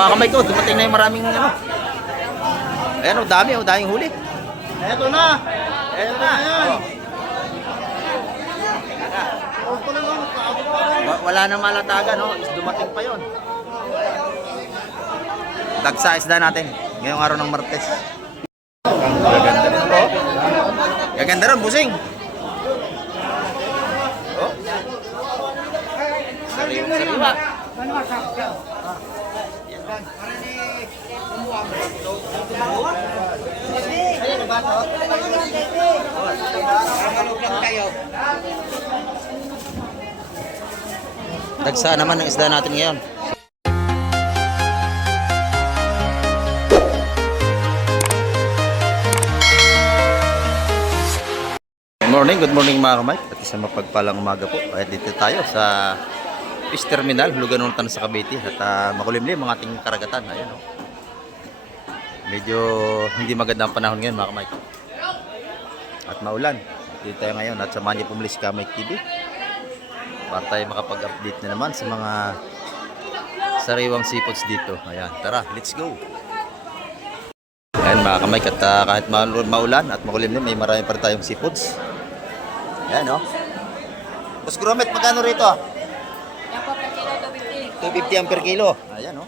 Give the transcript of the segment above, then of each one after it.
Mga kamay ko, dumating na yung maraming ano. Ayan o, dami o, daming huli. Eto na! Ayan na. Wala na malatagan, no? Dumating pa yon. Dagsa isda natin ngayong araw ng Martes. Gaganda rin po. Gaganda rin, busing. Oh. Sariwa. Dagsa naman ang isda natin ngayon. Good morning mga kamay. At isang mapagpalang umaga po. At dito tayo sa Fish Terminal, Luganutan sa Cavite. At makulimlim ang ating karagatan. Ayan, oh. Medyo hindi maganda ang panahon ngayon mga kamay. At maulan. Dito tayo ngayon at samahan niyo pumili si Kamay TV para tayo makapag-update na naman sa mga sariwang seafoods dito. Ayan, tara, let's go. Ayan mga kamay, at kahit maulan at makulimlim, may marami pa rin tayong seafoods. Ayan, oh. Boss Gromit, magkano rito? Yan po, per kilo, 250. 250 ang per kilo. Ayan, oh.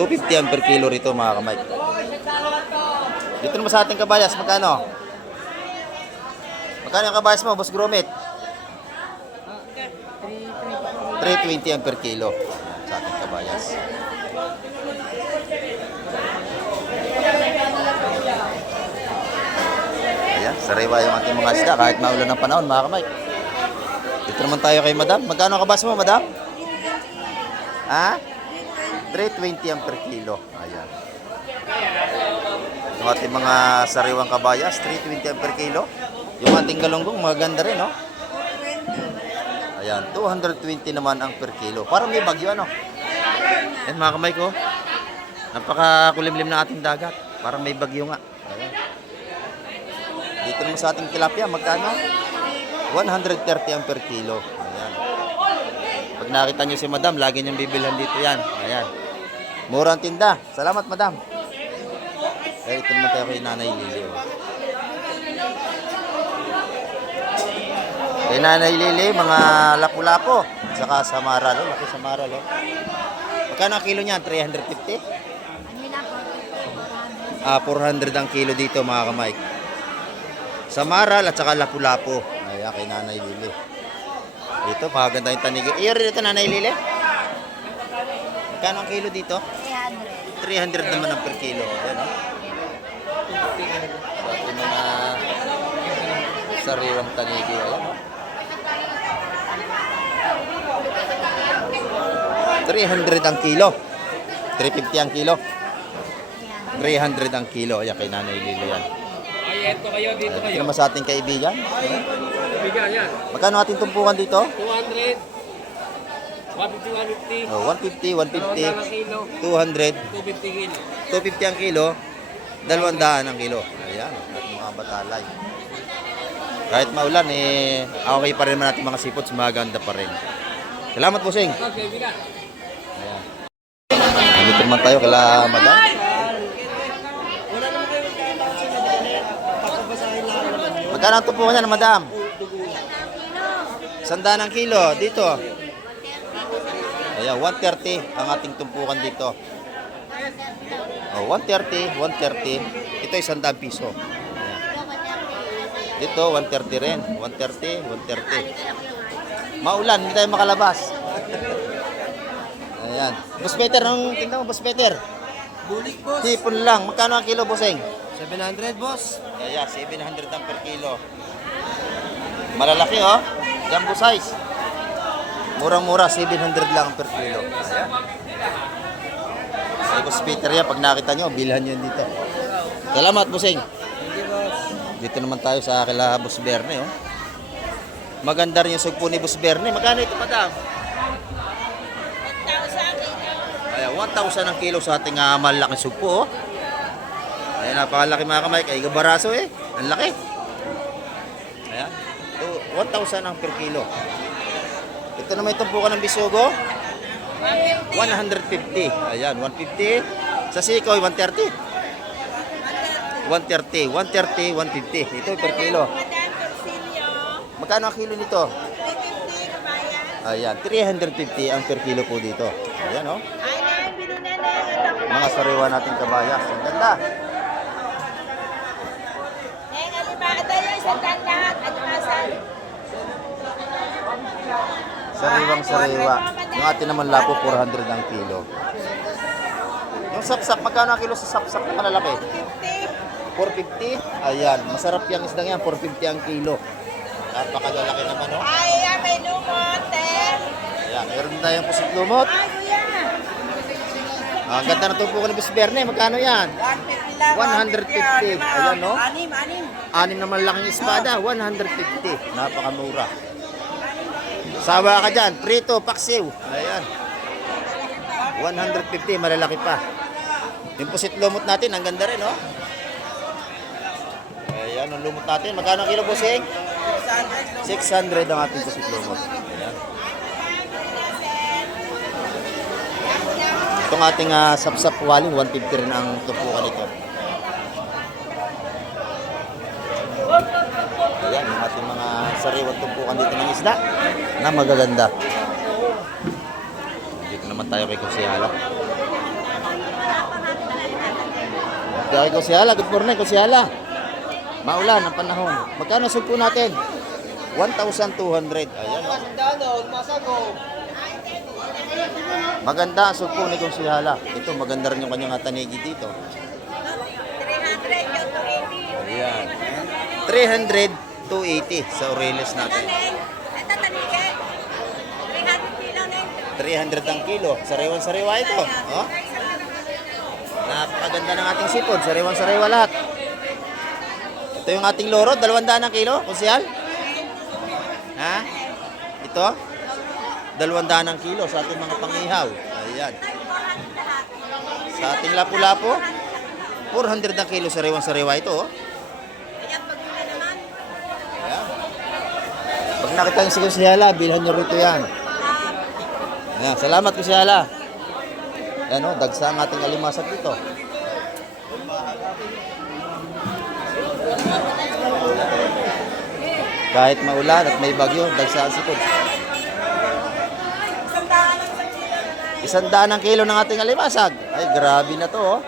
$250 ang per kilo rito mga kamay. Dito naman sa ating kabayas, magkano? Magkano yung kabayas mo, Boss Gromit? 320 ang per kilo sa ating kabayas. Ayan, sariwa yung ating mga isda kahit maulan ng panahon mga kamay. Dito naman tayo kay Madam. Magkano ang kabayas mo, Madam? Ha? 320 ang per kilo. Ayan. Yung ating mga sariwang kabayas, 320 ang per kilo. Yung ating galunggong, maganda rin, no? Ayan, 220 naman ang per kilo. Parang may bagyo, ano? Ayan, mga kamay ko. Napakakulimlim na ating dagat. Parang may bagyo nga. Ayan. Dito naman sa ating tilapia, magkano? 130 ang per kilo. Ayan. Pag nakita nyo si Madam, lagi niyang bibilhan dito yan. Ayan. Murang tinda. Salamat, Madam. Eh, ito naman tayo kay Nanay Lili. Kay Nanay Lili, mga lapu-lapo. Saka samaral. Laki samaral. Magkano ang kilo niyan? 350? 400 ang kilo dito, mga kamay. Samaral at saka lapu-lapo. Ayan, kay Nanay Lili. Dito, maganda yung tanigi. Iyo rin ito, Nanay Lili. Magkano ang kilo dito? 300 naman ang per kilo. Ayan, no? So, ito mga sariwang tanigi. Ayan, no? 300 ang kilo. 350 ang kilo. 300 ang kilo. Ayan, kay Nanay Lili yan. Ay, eto kayo, dito kayo. Ito naman sa ating kaibigan. Kaibigan, yan. Magkano ating tumpukan dito? 200. 150, 150. Oh, 150, 150, Ang kilo. 200, 250 kilo. 250 ang kilo, 200 ang kilo. Ayan, ating mga batalay. Kahit maulan, okay pa rin naman natin mga seafoods, maganda pa rin. Salamat po, Sing. Ito, kaibigan. Ayan. Nandito naman tayo kala Madam. Magkano ang tumpukan niya, Madam? 100 ang kilo, dito. Ayan, 130 ang ating tumpukan dito. Oh, 130, 130. Ito ay 100 piso. Ayan. Dito, 130 rin. 130, 130. Maulan, hindi tayo makalabas. Ayan. Boss Peter, anong tingnan mo, Boss Peter? Bulik, boss. Hipon lang. Magkano ang kilo, Bosseng? 700, boss. Ayan, 700 ang per kilo. Malalaki, oh. Jumbo size. Murang-mura, 700 lang per kilo. Ayan. Ay, Boss Peter yan, pag nakita nyo, bilhan nyo dito. Salamat, Bosseng. Dito naman tayo sa kila Boss Berne, oh. Maganda rin yung sugpo ni Boss Berne. Magkano ito, Madam? 1,000 ang kilo sa ating malaking sugpo, oh. Ayan, napakalaki mga kamay. Kay Gabaraso, eh. Ang laki. Ayan. 1,000 ang per kilo. Ito naman itong buka ng bisugo. 150. Ayan, 150. Sa sikoy, 130. 130, 130, 150. Ito per kilo. Magkano ang kilo nito? Ayan, 350 ang per kilo po dito. Ayan, oh. Mga sariwa nating kabayas. Ang ganda. Sariwang sariwa. Yung atin naman lapo, 400 ang kilo. Yung sapsap, magkano ang kilo sa sapsap na malalaki? 450. Ayan, masarap yung isdang yan, 450 ang kilo. Napakalalaki naman, no? May lumot, Ayan, meron tayong pusit lumot. Ang ganda na tumpukan ng bisberne, magkano yan? 150. Ayan, no? Anim na malaking espada, 150. Napakamura. Sawa ka dyan, prito, paksiw. Ayan. 150, malalaki pa. Yung pusit lumot natin, ang ganda rin, no? Ayan, ang lumot natin. Magkano ang kilo, bossing? 600 ang ating pusit lumot. Ayan. Itong ating sapsap waling, 150 rin ang tumpukan nito. Ayan, yung ating mga sariwang tumpukan dito ng isda na magaganda. Dito naman tayo kay Kusihala. Kay Kusihala, good morning Kusihala. Maulan ang panahon. Magkano sugpo natin? 1,200. Ayan, oh. Maganda ang sugpo ni Kusihala. Ito, maganda rin yung kanyang tanigi dito. 300 Ayan. 300 280 sa Aurelis natin. 300 ang kilo. Sariwan-sariwa ito. Oh? Napakaganda ng ating sipod. Sariwan-sariwa lahat. Ito yung ating loro. 200 ang kilo. Kusyal? Ha? Ito? 200 ang kilo sa ating mga pangihaw. Ayan. Sa ating lapu-lapu, 400 ang kilo. Sariwan-sariwa ito. Oh. Pag nakita niyo si Kusihala, bilhan niyo rito yan. Ayan, salamat Kusihala. Yan o, dagsa ang ating alimasag dito. Kahit maulan at may bagyo, dagsa ang sikod. 100 ang kilo ng ating alimasag. Ay, grabe na to, oh.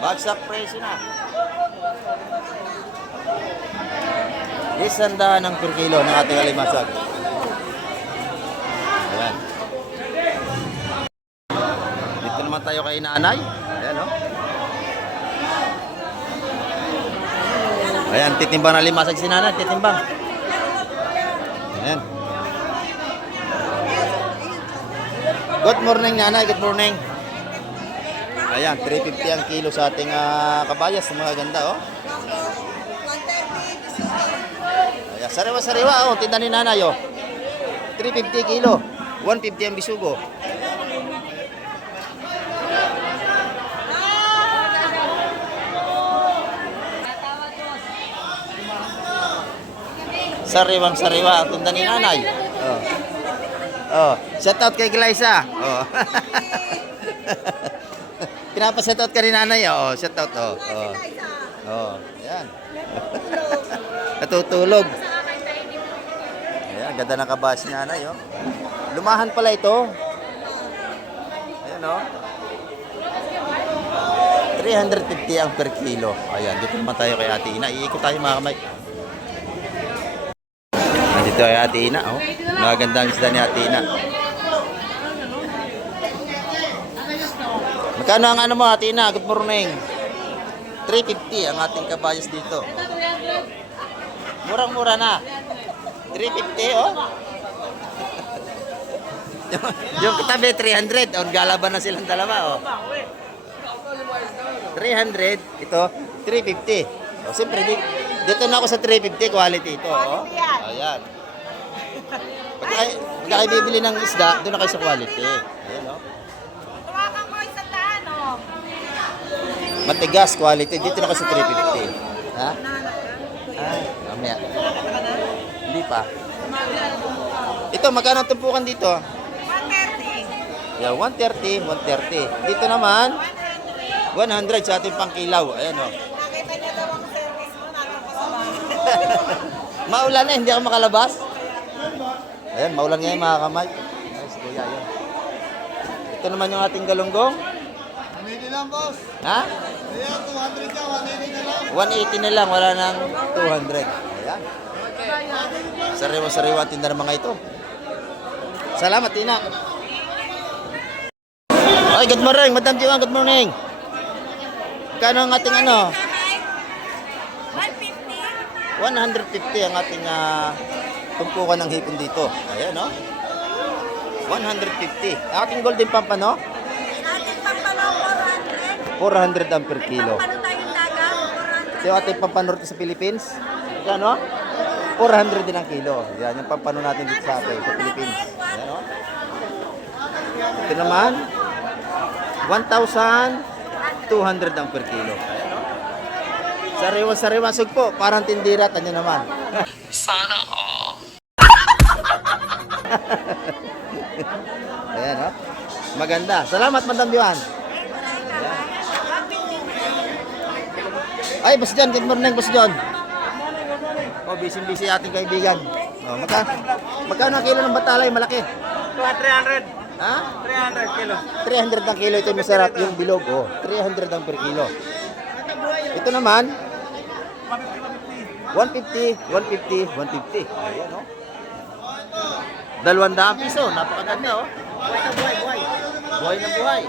Bagsak presyo na. 100 ang per kilo ng ating alimasag. Ayan. Dito naman tayo kay nanay. Ayan, oh. Ayan, titimbang na alimasag si nanay. Titimbang. Ayan. Good morning, nanay. Good morning. Ayan, 350 ang kilo sa ating kabayas. Mga ganda, oh. Ayan, sariwa-sariwa, oh. Tinda ni nanay, oh. 350 kilo. 150 ang bisugo. Sariwang-sariwa ang tinda ni nanay. Oh. Oh, shout out kay Glyza. Oh. Pinapa-shout out ka ni nanay, oh. Shout out, oh. Oh. Oh, ayan. Natutulog. Ayan, ganda ng kabas ni nanay, oh. Lumahan pala ito. Ayan, oh. 350 ang per kilo. Ayan, dito naman tayo kay Ate Ina. Iikot tayo mga kamay. Nandito kay Ate Ina, oh. Maganda ang isda ni Ate Ina. Magkano ang ano mo, Ate Ina? Good morning. 350 ang ating kabayas dito. Murang-mura na. 350, oh. yung katabi, 300. On galaban na silang dalawa, oh. 300, ito, 350. O, siyempre, dito na ako sa 350, quality ito, oh. Ayan. Pagka kayo bibili ng isda, doon na kayo sa quality. Ayan, oh. Matigas, quality, dito na ako sa 350. Ha? Mamaya. Hindi pa. Ito, magkano ang tumpukan dito? 130. Yeah, 130, 130. Dito naman, 100 sa ating pangkilaw. Ayan o. Nakita niya daw ang service mo, natin pa sa bahay. Maulan na, hindi ako makalabas. Ayan, maulan ngayon mga kamay. Ay, si Kuya, ayan. Ito naman yung ating galunggong. 180 lang, boss. Ha? Ayan, 200 ka, 180 na lang. 180 na lang, wala nang 200. Ayan. Sariwa-sariwa ang tinda ng mga ito. Salamat, Tina. Ay, good morning, Madam Jiwang, good morning. Kano ang ating ano? 150 ang ating tumpukan ng hipon dito. Ayan, no? 150. Ang ating golden pampa, no? Natin pampanaw 400. 400 ang per kilo. Pampano tayong dagat? So, yung ating pampanorte sa Philippines, kano? 400 din ang kilo. Yan, yung pampano natin dito sa atin, sa Philippines. Ayan, no? Ito naman, 1,200 ang per kilo. Ayan, no? Sariwa-sariwa sugpo, parang tindira, tanyo naman. Sana all. Ayan, no? Maganda. Salamat, Madam Juan. Ay, Boss John, good morning, Boss John. Oh, busy-busy ating kaibigan. Oh, magkano ang kilo ng batalay? Malaki. 300. Ha? 300 kilo. 300 ang kilo. Ito yung masarap, yung bilog. Oh, 300 ang per kilo. Ito naman, 150, 150, 150. Ayan, oh. 200 piso. Napakaganda, oh. Buhay na buhay.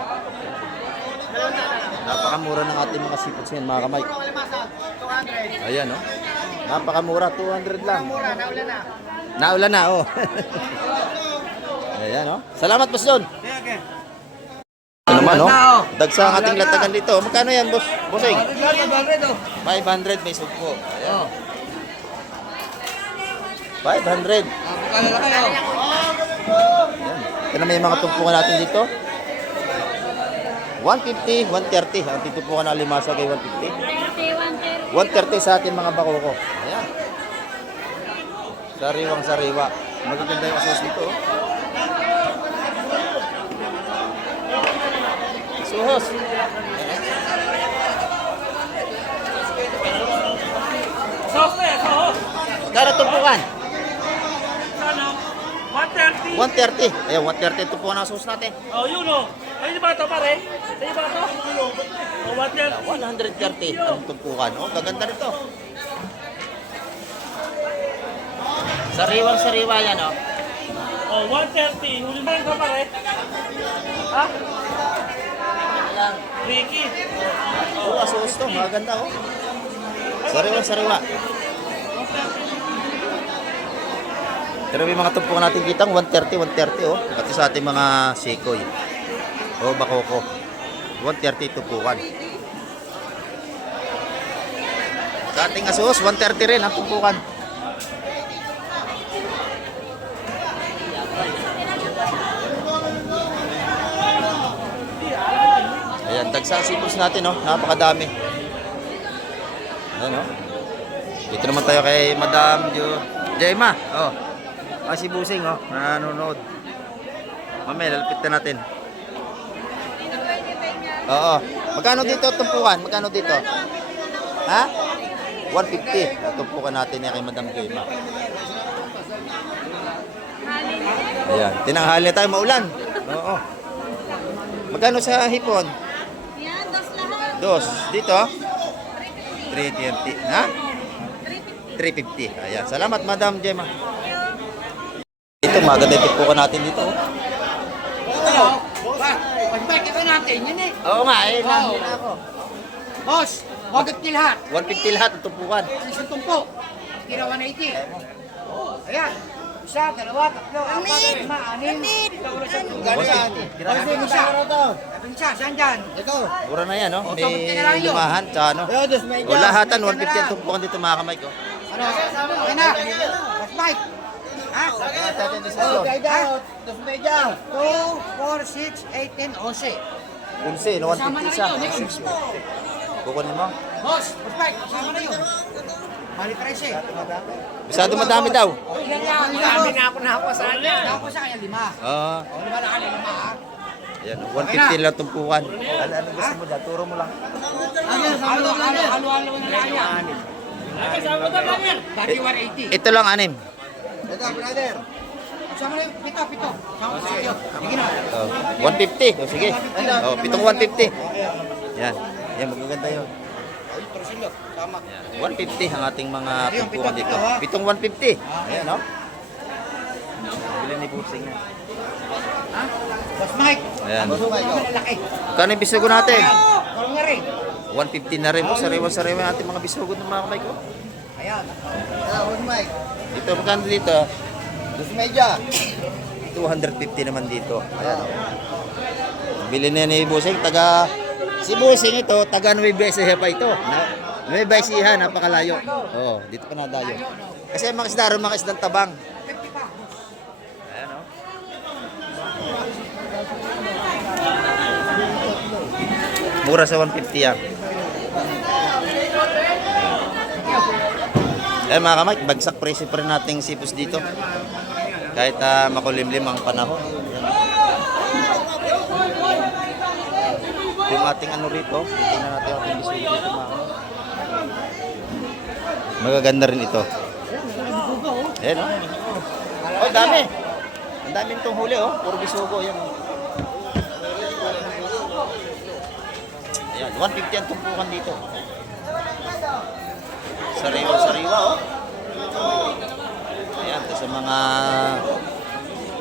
Napakamura ng ating mga seafoods ngayon, mga kamay. Ayan, oh. Napakamura, 200 lang. Naulan na, oh. Ayan, oh. Salamat, Boss John. Ito naman, oh. Dagsa ang ating latagan dito. Magkano yan, Boss? Bossing? 500 may sugpo. Ayan. 500. Ayan. Ito naman yung mga tumpukan natin dito. 150, 130. Ang titumpukan na limasa kay 150. 130 sa ating mga bakoko. Ayan. Sariwang sariwa. Magaganda yung asos dito. Oh. Suhos. Magkano tumpukan? 130. 130. Ayan, 130 tumpukan ang asos natin. Oh, yun o. Ay, di ba ito pare? Ay, di ba ito? Oh, 130. 130 ang tumpukan. Oh, gaganda nito. Sariwang sariwa yan, oh. Oh, 130. Huli mo ito pare? Ha? Ricky. Oh, asos to. Maganda, oh. Sariwang sariwa. Pero may mga tumpukan natin kitang 130, 130, oh. Pati sa ating mga sekoy. O bakoko. 130 tumpukan. Sa ating asos, 130 rin ang tumpukan. Ayan, dagsa sipos natin, oh. Napakadami. Ayan, oh. Dito naman tayo kay Madam Jema. Oh. Ah, si Busing, oh. Nanonood. Mamaya, lalapit na natin. Oo. Magkano dito tumpukan? Magkano dito? Ha? 150. Tumpukan natin yan kay Madam Jema. Ayan. Tinanghali na tayo, maulan. Oo. Magkano sa hipon? Yan, dos lahat. Dos. Dito? 320. Ha? 350. Ayan. Salamat, Madam Jema. Ito, maganda yung tumpukan natin dito. Oh. Pag-bike ito natin, yun eh. Oo nga, eh. Nandun na ako. Boss, wagat lahat. 150 lahat ang tumpukan. Isang tumpo. Tira 180. Ayan. Isa, dalawa, tatlo, apat, lima, anim. Ganyan. Isa, isa, saan dyan? Ito. Mura na yan, no? O, May tapos tinira yun. limahan, tsaka ano. O lahatan, 150 ang tumpukan dito mga kamay ko. Ano? Ayan na. Boss Mike. Ha? Natin sa Oh, salon. guide 2, 4, 6, 8, 10, 11. 11, no? Kasama na 150 isa. rin yun, eh. Kukunin mo? Boss, Mike, kasama na yun. Bali 13. Masyado madami daw. Ilan yan? Marami na ako nahapasan niya. Nahapasan kaya 5. Oo. O, 5 na kanya 5 ha. Ayan, 150 lang tumpukan. Ano gusto mo dyan? Turo mo lang. Halo na lang yan. Dati 180. Ito lang, 6. Ito, brother. Sama na yung pito. Sama sa iyo. Sige na. 150. O, sige. O, pitong 150. Yan. Yan, magaganda yun. Ay, trosilyo. Sama. 150 ang ating mga tumpukan dito. pito, ha? Pitong 150. Ayan, no? Bilhin ni Busing na. Ha? Boss Mike. Ayan. Malalaki. Kano yung bisugo natin? Kulong na rin. 150 na rin po. Sariwa-sariwa natin mga bisugo ng mga kamay ko. Ayan. Boss Mike. Dito, magkano dito? Boss Media. 250 naman dito. Ayan. Bilhin na ni Busing. Si Busing ito, taga Nueva Ecija pa ito. Nueva Ecija, napakalayo. Oo, dito pa nadayo. Kasi mga isda rin, mga isdang tabang. 50 pa. Ayan, o. Mura sa 150 yan. Mga kamay, bagsak presyo pa rin nating sipos dito. Kahit makulimlim ang panahon. Ayan. Yung ating ano rito, titingnan natin yung ating bisugo dito, mga kamay. Magaganda rin ito. Ayan, o. Oh, dami. Ang dami nitong huli, oh. Puro bisugo. Ayan, oh. Ayan, 150 ang tumpukan dito. Sariwa, oh. Ayan, sa mga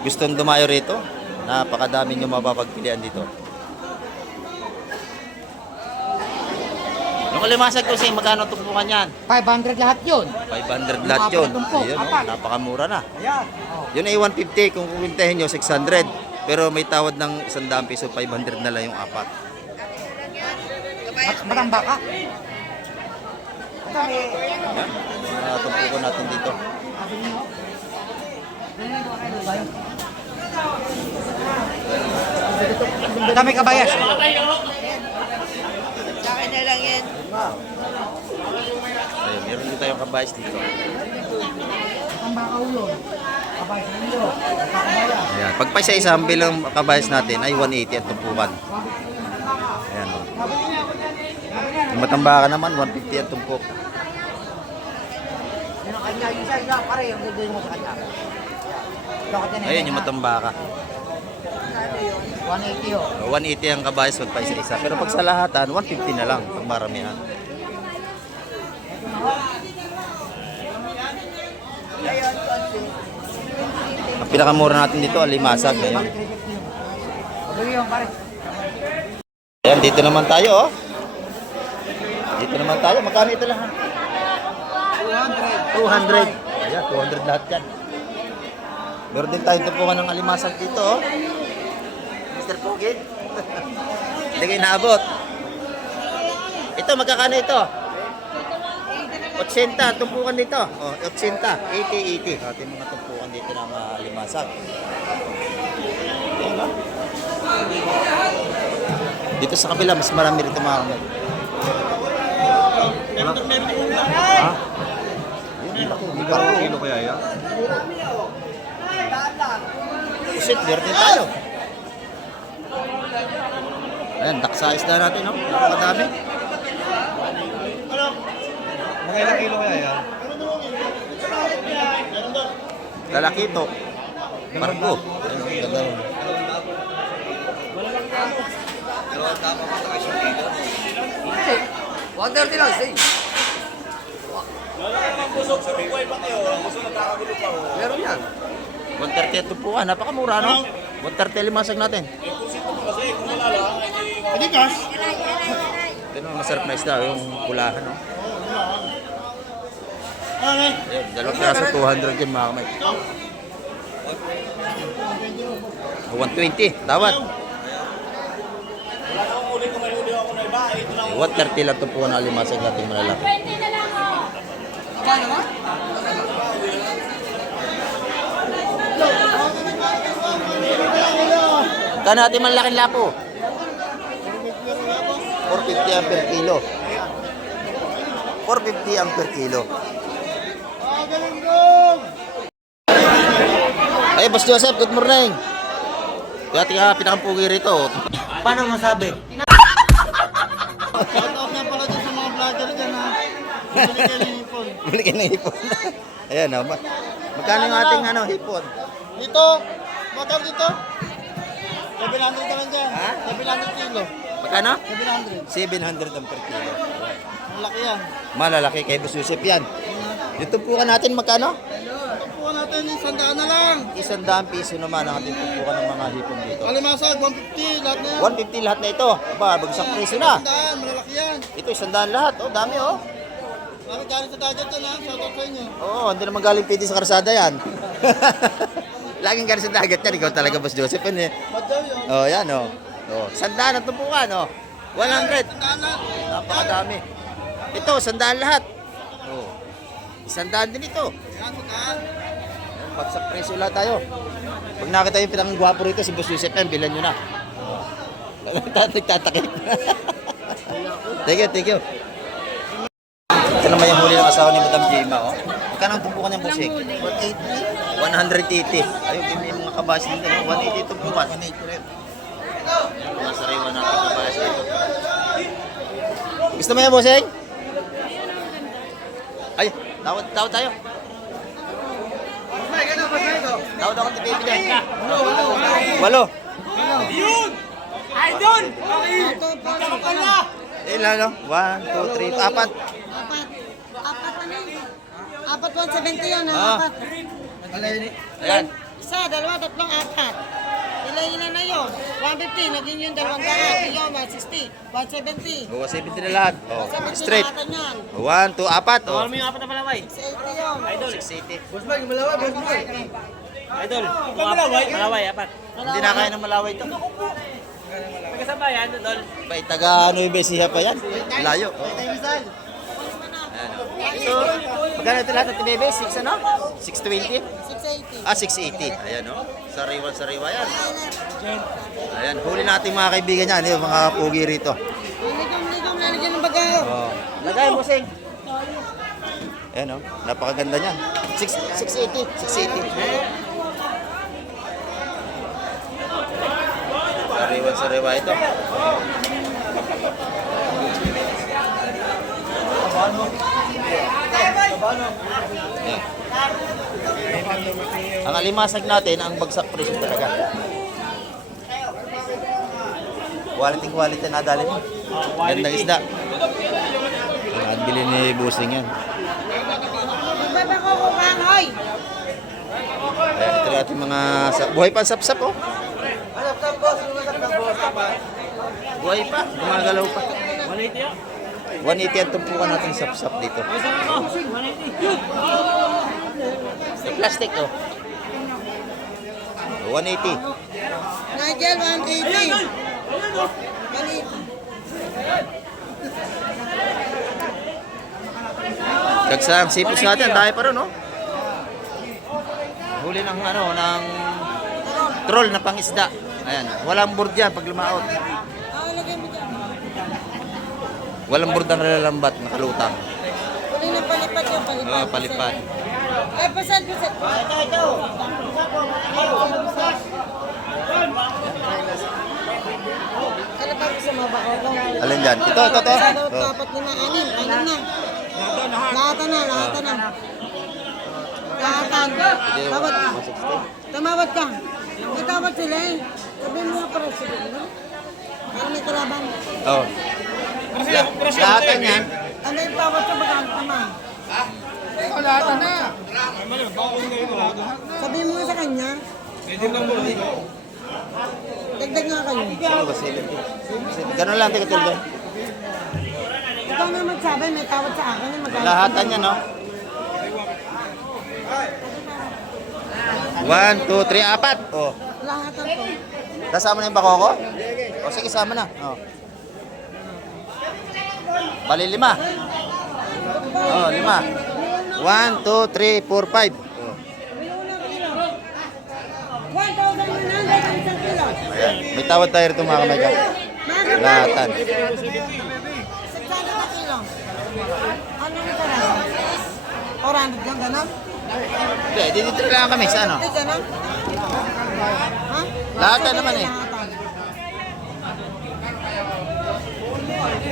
gustong dumayo rito, napakadami nyo mapapagpilian dito. Yung alimasag ko sa'yo, magkano tumpukan yan? 500 lahat yun. 500 lahat yun. Ayun, oh, napakamura na. Ayan. Yun ay 150, kung kukuntahin nyo, 600. Pero may tawad ng 100 piso, 500 na lang yung apat. Matamba ka. Yan, mga tumpukan natin dito. Dami kabayas. Sa akin na lang yan. Ayun, meron din tayong kabayas dito. Ang baka ulo. Kabayas ng ulo. Kabayas. Ayan, pag pa isa-isa ang bilang kabayas natin ay 180 ang tumpukan. Ayan, oh. Yung matamba ka naman, 150 ang tumpok. Yun ang kanya. Yung isa, pare, yung gagawin mo sa kanya. Ayun, yung matamba ka. 180 yun. 180 ang kabayas pag pa isa-isa. Pero pag sa lahatan, 150 na lang pag maramihan. Ang pinakamura natin dito, alimasag ngayon. Pagawin yun, pare. Ayan, dito naman tayo, oh. Dito naman tayo. Magkano ito lahat? 200. Ayan, 200 lahat yan. Meron din tayong tupungan ng alimasag dito, oh. Mr. Pogi. Hindi kayo naabot. Ito, magkakano ito? 80 tumpukan dito. Oh, 80. 80. Ating mga tumpukan dito ng alimasag. Ayan, oh. Dito sa kabila, mas marami rito mga kamay. Ha? Kilo kaya yan? Pusit, meron din tayo. Ayan, daksa isda natin, no? Napakadami. Mga ilang kilo kaya yan? Lalaki ito. Barko. Ayan, ganda rin. lang, say. Meron yan. 130 ito po, napakamura, no? 130 limasag natin. Ito naman masarap na isda, yung pulahan, no? Ayun, dalawang piraso 200 yun, mga kamay. 120, tawad. 130 lang ito po na limasag natin malalaki. Kano natin malaking lapo? 450 ang per kilo. 450 ang per kilo. Ay, Boss Joseph, good morning. Kaya tika pinakampugi rito. Paano masabi? Shoutout na pala dyan sa mga vlogger dyan ha. Bili kayo ng hipon. Bili ka ng hipon. Ayan, oh. Magkano yung ating hipon? Dito, magkano dito? 700 ka lang dyan. Ha? 700 kilo. Magkano? 700. 700 ang per kilo. Ang laki yan. Malalaki kay Boss Joseph yan. Yung tumpukan natin magkano? Tupuan natin yung 100 na lang. 100 piso naman ang ating tumpukan ng mga hipon dito. Alimasag, 150. Lahat na yan. 150 lahat na ito. Aba, bagsak presyo na. 100, malalaki yan. Ito, 100 lahat. Oh, dami oh. Kami galing sa dagat yan ha. Shoutout sa inyo. Oo, hindi naman galing pwede sa karsada yan. Laging galing sa dagat yan. Ikaw talaga, Boss Joseph. Yan, eh. Madyaw yun. Oh, yan oh. Oh, 100 ang tumpukan oh. 100. 100. Napakadami. Ito, 100 lahat. Oh. 100 din ito. Yan, 100. Bagsak presyo lahat tayo. Pag nakita yung pinakang gwapo rito, si Boss Joseph yan, bilan nyo na. Nagtatakip. Thank you. Ito naman yung huli ng asawa ni Madam Jema, oh. Magkano ang tumpukan niyang busik? 180. 180. Ayun, yung mga kabas nito, 180 tumpukan. 180 rin. Mga sariwa na kabas nito. Gusto mo yan, bossing? Ay, tawad tayo. Tawad ako ni baby dyan. 8. Ilan, no? 1, 2, 3, 4. Apat ano yun? Apat 170 yan, Ah. apat. Ayan. Isa, dalawa, tatlong, apat. Ilan na yun? 150, naging yung 200. Yung 160, 170. Bawa 70 na lahat. Oh, 170 straight. na natin yan. 1, 2, 4. Oh. Mo yung apat na palaway. 680 yun. 680. Idol, malaway, apat. Hindi na kaya ng malaway ito. Magkasabayan, Idol. May taga Nueva Ecija pa yan. Layo. Oh. Ayan. So, magkano ito lahat ng tinebe? 6 ano? 620? 680. 680. Ayan o. Sariwa yan. Ayan, huli natin mga kaibigan yan. Yung mga pugi rito. Ligom, lalagyan ng bagayo. Oh. Lagay mo, Sing. Ayan o. Napakaganda niyan. 680. Sariwa ito. Ayan. Ang alimasag natin, ang bagsak presyo talaga. Quality na dali mo. Gandang isda. Ang bili ni Busing yan. Baba ko kukangoy. Ayan, ito natin mga... Buhay pa ang sapsap, oh. Buhay pa, gumagalaw pa. 180 yun. 180 ang tumpukan natin sapsap dito. Ay, saan ako? 180. Sa plastic, oh. 180. Nigel, 180. 180. Kagsa ang sipos natin, tayo pa ron, oh. Huli ng troll na pangisda. Ayan, walang board yan pag lumaot. Lagay mo dyan. Walang board ang nalalambat, nakalutang. Huli na palipad yung palipad. Palipad. Eh, pasan. Ano pa sa mga bako? Alin dyan? Ito. Sa Oh. dapat 5, 6. Anim na. Lahatan na. Lahatan. Tawad ka. Tumawad ka. Itawad sila eh. Sabi mo nga para sila. Ano may kalaban? Oh. Lahatan yan. Ano yung tawad sa bagang tama? Sabi mo nga sa kanya. Dagdag nga kayo. Ano ba? 70. Ganun lang, tigatil doon. Ikaw na magsabi, may tawad sa akin. Lahatan yan, no? 1, 2, 3, 4. Oh. Lahatan ko. Kasama na yung bako ko? O sige, sama na. Oh. Bali 5. Oh, 5. 1, 2, 3, 4, 5. Oh. 1,100 ang isang kilo. Ayan. May tawad tayo rito mga kamay ka. Lahatan. 600 na kilo. Ano yung kalaban? O 400 lang, gano'n? Hindi, dito lang kami sa ano. Hindi, gano'n? Ha? Lahat na naman eh.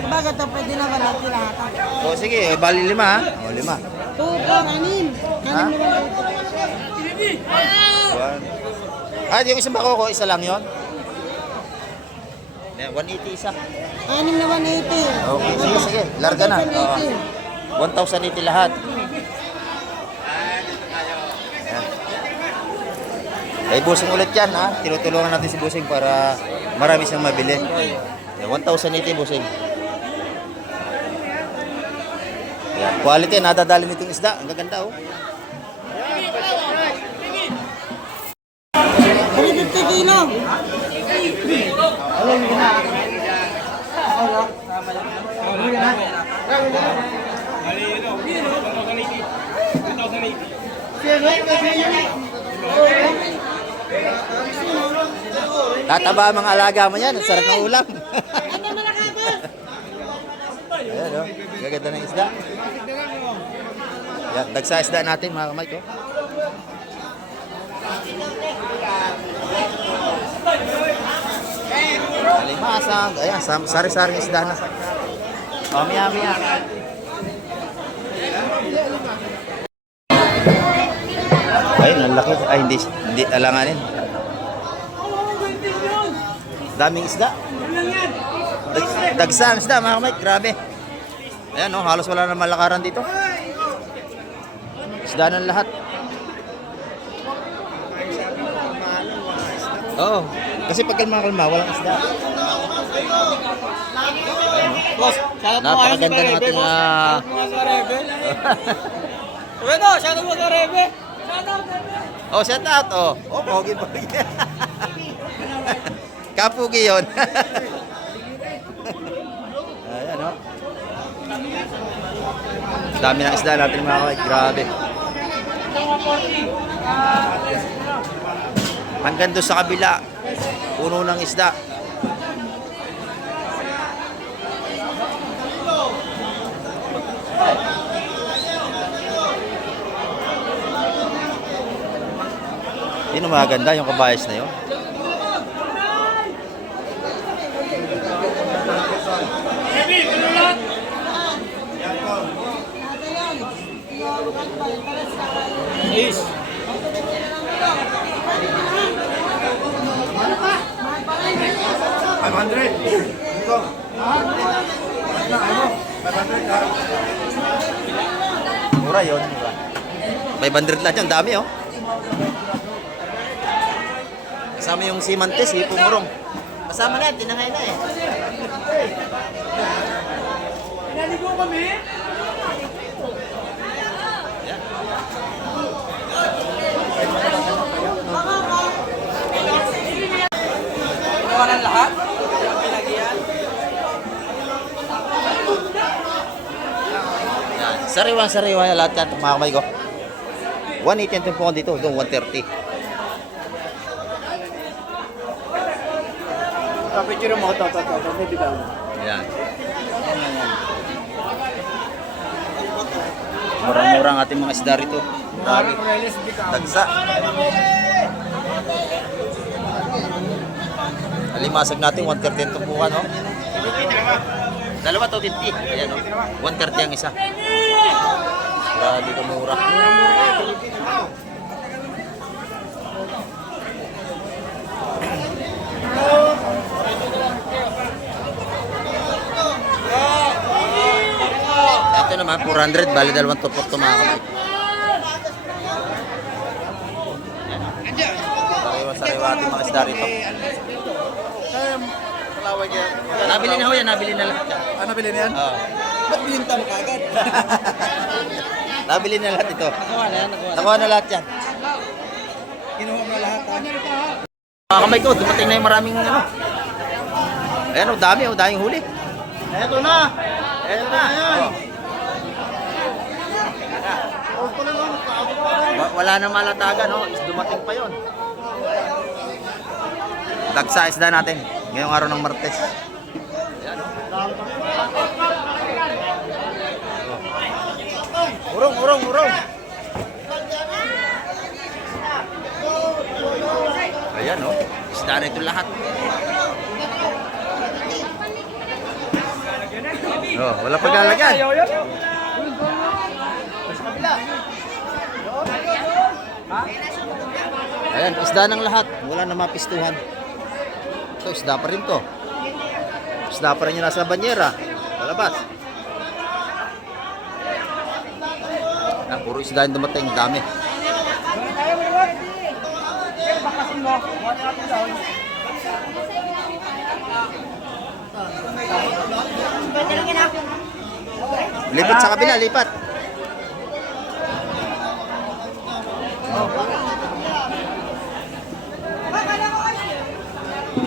Baga to, pwede na ba natin lahatan? O sige, bali 5 ha. O 5. 2, 4, 6. 6 Ha? naman. Yung isang bako ko, isa lang yon. 180 isa. 6 na 180. Okay, sige, sige. Larga na. 1,080 lahat. Ayan. Ay, busing ulit yan, ha? Tinutulungan natin si busing para marami siyang mabili. 1,080 busing. Ayan. Quality, nadadali nitong isda. Ang gaganda, oh. 350 kilo. Tataba ang mga alaga mo yan. Ang sarap ng ulam. Ano malakabos? Ayan, oh. Gaganda ng isda. Ayan, dagsa isda natin, mga kamay ko. Alimasag. Ayan, sari-sari isda na. Maya-maya. Ayun, ang laki. Ay, hindi alanganin. Daming isda. Dagsa ang isda, mga kamay. Grabe. Ayan, no, halos wala na malakaran dito. Isda ng lahat. Oo. Kasi pag kalma-kalma, walang isda. Boss, shoutout mo kayo Napakaganda ng ating sa Rebe. Bueno, shoutout mo sa Rebe. Oh, shout out. Oh, pogi. Kapugi yun. Ayan, oh. Dami ng isda natin, mga kaway. Grabe. Hanggang doon sa kabila, puno ng isda. Yun ang maganda, yung kabayas na yun. Is. Mura yun. 500 lang yan, dami oh. Kasama yung simantes, pumurong. Kasama na yan, tinangay na eh. Naligo kami? Kawalan lahat? Yan. Sariwa-sariwa na lahat yan, mga kamay ko. 180 ang tumpukan dito, doon 130. Kapitiro mo ito. May bitaw. Yan. Murang-mura ang ating mga isda rito. Grabe. Dagsa. Alimasag natin, 130 ang tumpukan, no? Dalawa to 50. Ayan, no? 130 ang isa. Grabe ka mura. Ito naman, 400. Bali, dalawang tupok to, mga kamay. Sariwa-sariwa ating mga isda rito. Nabili na ho yan, nabili na lahat yan. Ano bilhin yan? Oo. Ba't binta mo kagad? Nabili na lahat ito. Nakuha na yan, Nakuha na lahat yan. Kinuha mo lahat ha? Mga kamay ko, dumating na yung maraming ano. Ayan o, dami o, daming huli. Eto na! Ayan na. Wala na malatagan, no? Dumating pa yon. Dagsa isda natin ngayong araw ng Martes. Ayan, no? Urong. Ayan, oh. Isda na ito lahat. Oh, wala paglalagyan. Ayan, isda ng lahat. Wala na mapistuhan. Ito, isda pa rin to. Isda pa rin yung nasa banyera. Palabas. Ah, puro isda yung dumating. Dami. Lipat sa kabila, lipat.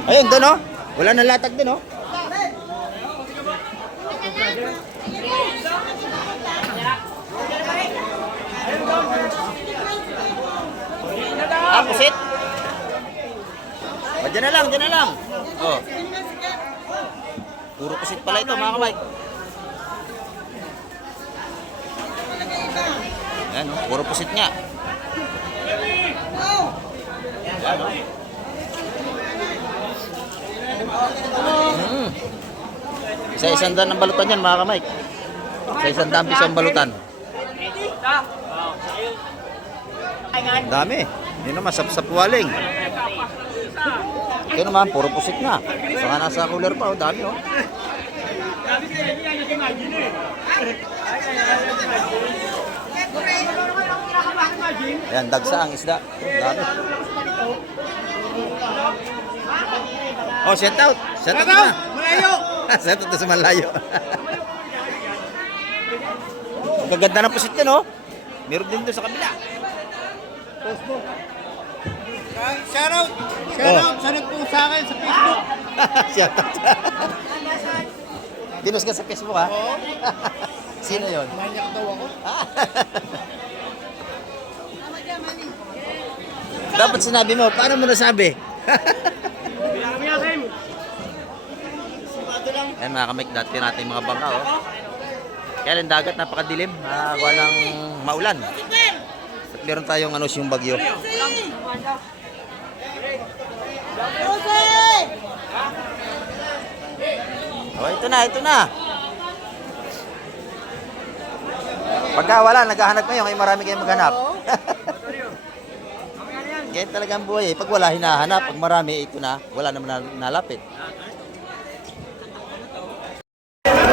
Ayun, doon oh. Wala nang latag doon oh. Ah, pusit. Oh, dyan na lang. Oh. Puro pusit pala ito, mga kamay. Ayan oh, puro pusit nga. Ayan oh. Isa-isang daan ng balutan yan, mga kamay. Isa-isang daan pisang balutan. Dami. Yun naman, sapsap-waling. Ito naman, puro pusit nga. Saka nasa cooler pa, oh, dami oh. Ayan, dagsa ang isda. Dami. Oh, shout out. Shout out na. Malayo! Shout out na sa malayo. Ang gaganda ng pusit yan, oh. Meron din doon sa kabila. Shoutout! Shoutout sa nagpunta sa akin sa Facebook. Shout out. Pinost ka sa Facebook, ha? Oo. Sino yon? Manyak daw ako. Dapat sinabi mo. Paano mo nasabi? Ayan mga kamik, dati natin mga bangka, oh. Kaya yung dagat, napakadilim. Gawa ng maulan. At meron tayong yung bagyo. Oh, ito na. Pagka wala, naghahanap kayo, ngayon marami kayong maghanap. Ganyan talaga ang buhay eh. Pag wala, hinahanap. Pag marami, ito na. Wala naman nalapit.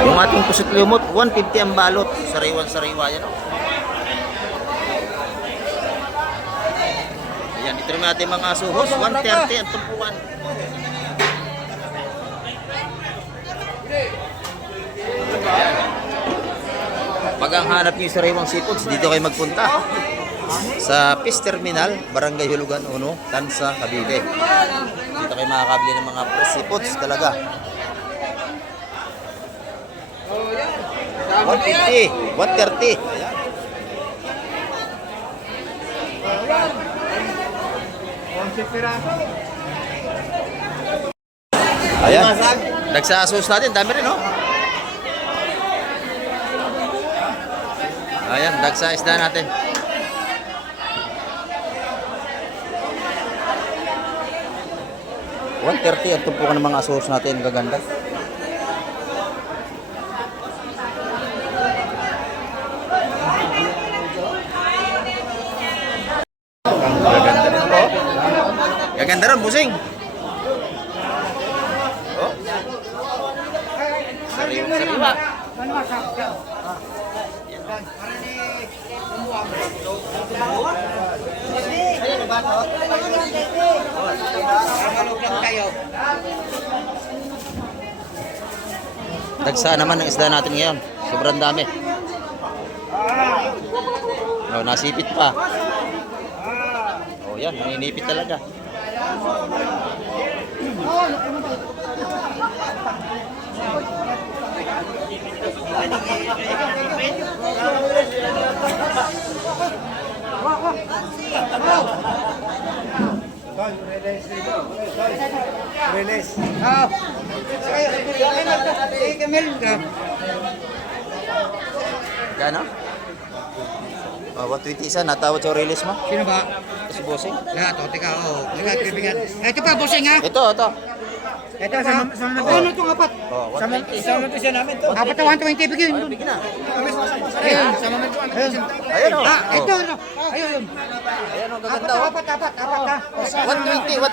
Yung ating pusit lumot, 150 ang balot. Sariwan-sariwa yan. Oh. Ayan, ito naman ating mga suhos. 130 ang tumpuan. Pag ang hanap niyo yung sariwang seafoods, dito kayo magpunta. Sa Fish Terminal, Barangay Hulugan 1, Tansa, Cavite. Dito kayo makakabili ng mga seafoods talaga. 150, 130. Ayan. Nagsasos natin, dami rin, no? Ayan, dagsa isda natin. $130 ang tumpukan ng mga asos natin, gaganda. Gaganda rin po. Gaganda rin, busing. Oh. Sariwa. Dagsa naman ang isda natin ngayon. Sobrang dami. Oh, nasipit pa. Oh, yan, naninipit talaga. Release. Gano? 120 isa, natawad sa release mo. Sino ba? Si Bossing. Lahat, o, teka, o. Lahat, kaibigan. Ito pa, bossing ha? Ito. Ito, sa ano itong apat? Oh, 120. Apat na 120, bigyan. Bigyan na. Ayun, sa moment ko. Ayan o. Ito, ano? Ayun. Ayan o, gaganda o. Apat ha? 120.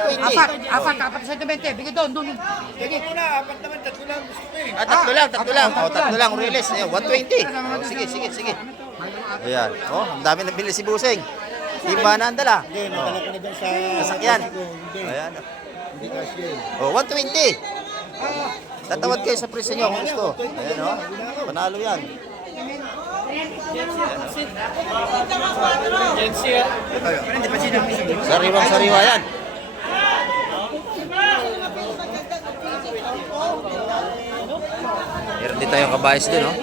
Apat sa 20. Bigyan doon. Bigyan. Tatlo lang. O, tatlo lang, release. Ayan, 120. O, sige. Ayan. O, ang dami nabili si Busing. Timba na ang dala. Hindi, nadala ko na doon sa... Sasakyan. Hindi. Ayan. Hindi cash yun. O, 120. Tatawad kayo sa presyo nyo kung gusto. Ayan o. Panalo yan. Sariwang-sariwa yan. Meron din tayong kabayas din, no?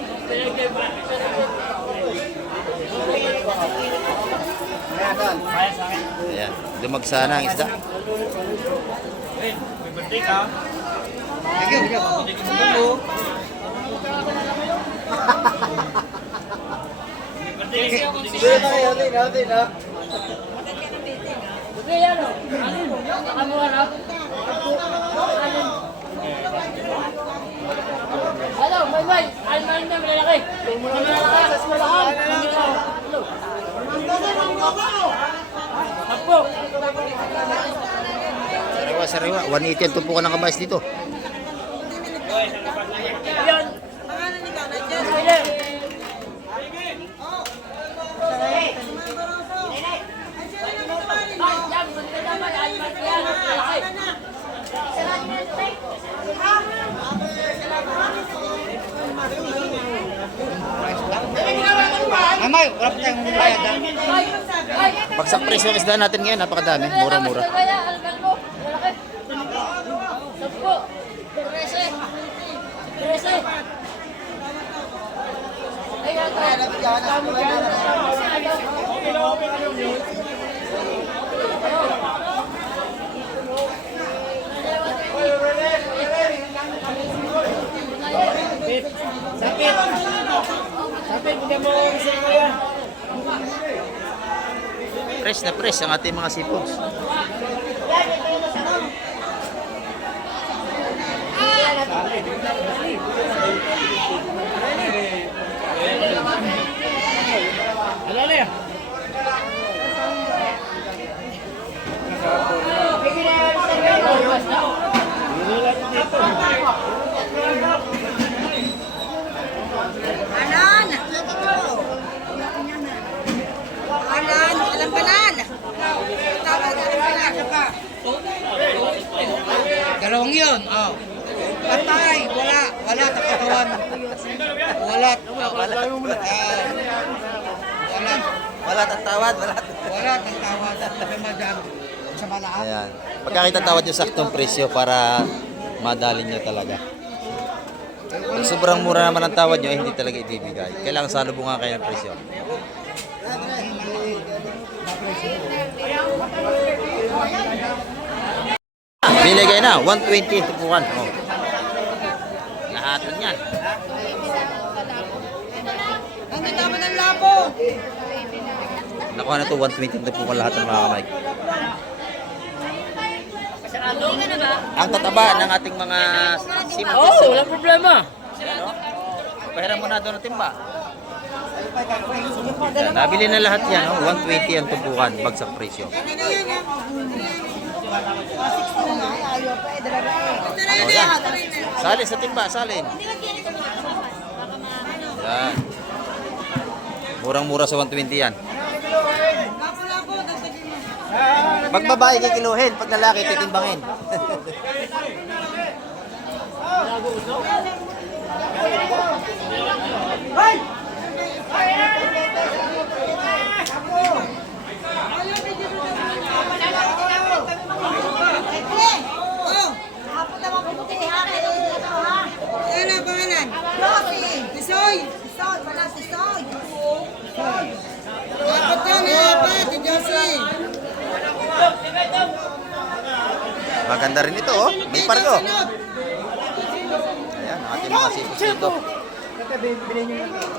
Ayan, dumagsa na ang isda. Hello, may. Alman na malalaki. Malalaki, malakam. Apo. Sariwa. 180 ang tumpukan ng kabayas dito. Ayan. Ayan. Amay, wala pa tayong bayad ha? Pagsak presyo ang isda natin ngayon, napakadami. Mura-mura. Kaya, alman mo. Malalaki. 10. 13. Ayan. Fresh na fresh ang ating mga seafoods. Alam banan. Dalawang yun, oh. Patay, wala sa katawan. Wala. Wala ang tawad, wala. Wala ng tawad. Sabi madam, sa malakas. Ayan. Pagkakita tawad yung saktong presyo para madalin nyo talaga. Kung sobrang mura naman ang tawad nyo, eh, hindi talaga ibibigay. Kailangan salubungan kayo ng presyo. Bili kayo na, 120 tupukan. Oh. Lahatan yan. Ang ganda mo ng lapo. Nakuha na to 120 tupukan lahat ng mga kamay. Ang tataba ng ating mga simple. Oh, walang problema. Pahiram mo na doon ng timba. Yan, nabili na lahat yan, oh. 120 ang tupukan, bagsak presyo. Oh, yan. Salin sa timba, salin. Yan. Murang-mura sa 120 yan. Pag babae kikiluhin, pag lalaki titimbangin. Ano ang pangalan? Rosie. Tisoy. Tisoy. Wala si Tisoy. Apat yan, apat. Si Josie. Maganda rin ito, oh. May pargo. Ayan, ang ating mga seafoods dito.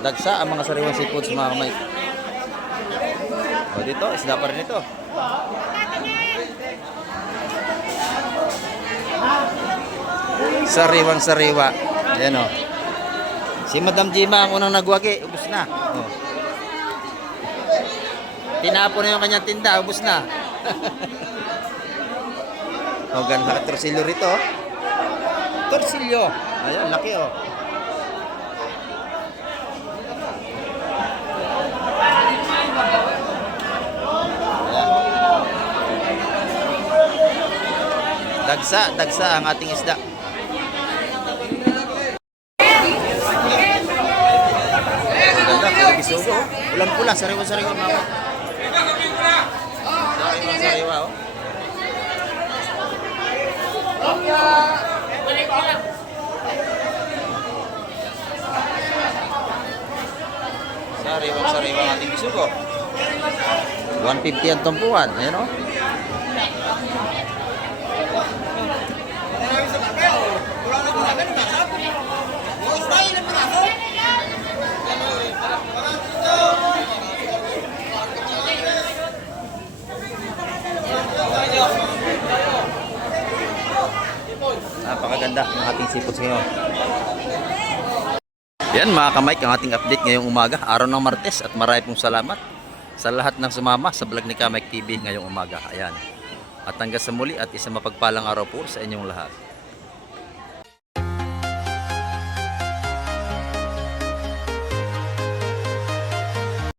Dagsa ang mga sariwang seafoods, mga kamay. O dito, isda pa rin ito. Sariwang sariwa. Ayan o. Si Madam Jima ang unang nagwagi. Ubus na. O. Tinapon na yung kanyang tinda. Ubus na. O, ganda ka torsilyo rito. Torsilyo. Ayan, laki o. Dagsa ang ating isda. Ang ganda, puro bisugo. Ulang-pula, sariwa-sariwa mga. Sariwa-sariwa oh. Sariwa-sariwa ang ating bisugo. 150 ang tumpuan. Ayan o. Napakaganda ng ating seafoods ngayon. Yan mga kamay, ang ating update ngayong umaga, araw ng Martes, at marami pong salamat sa lahat ng sumama sa vlog ni Kamay TV ngayong umaga. Ayan. At hanggang sa muli at isang mapagpalang araw po sa inyong lahat.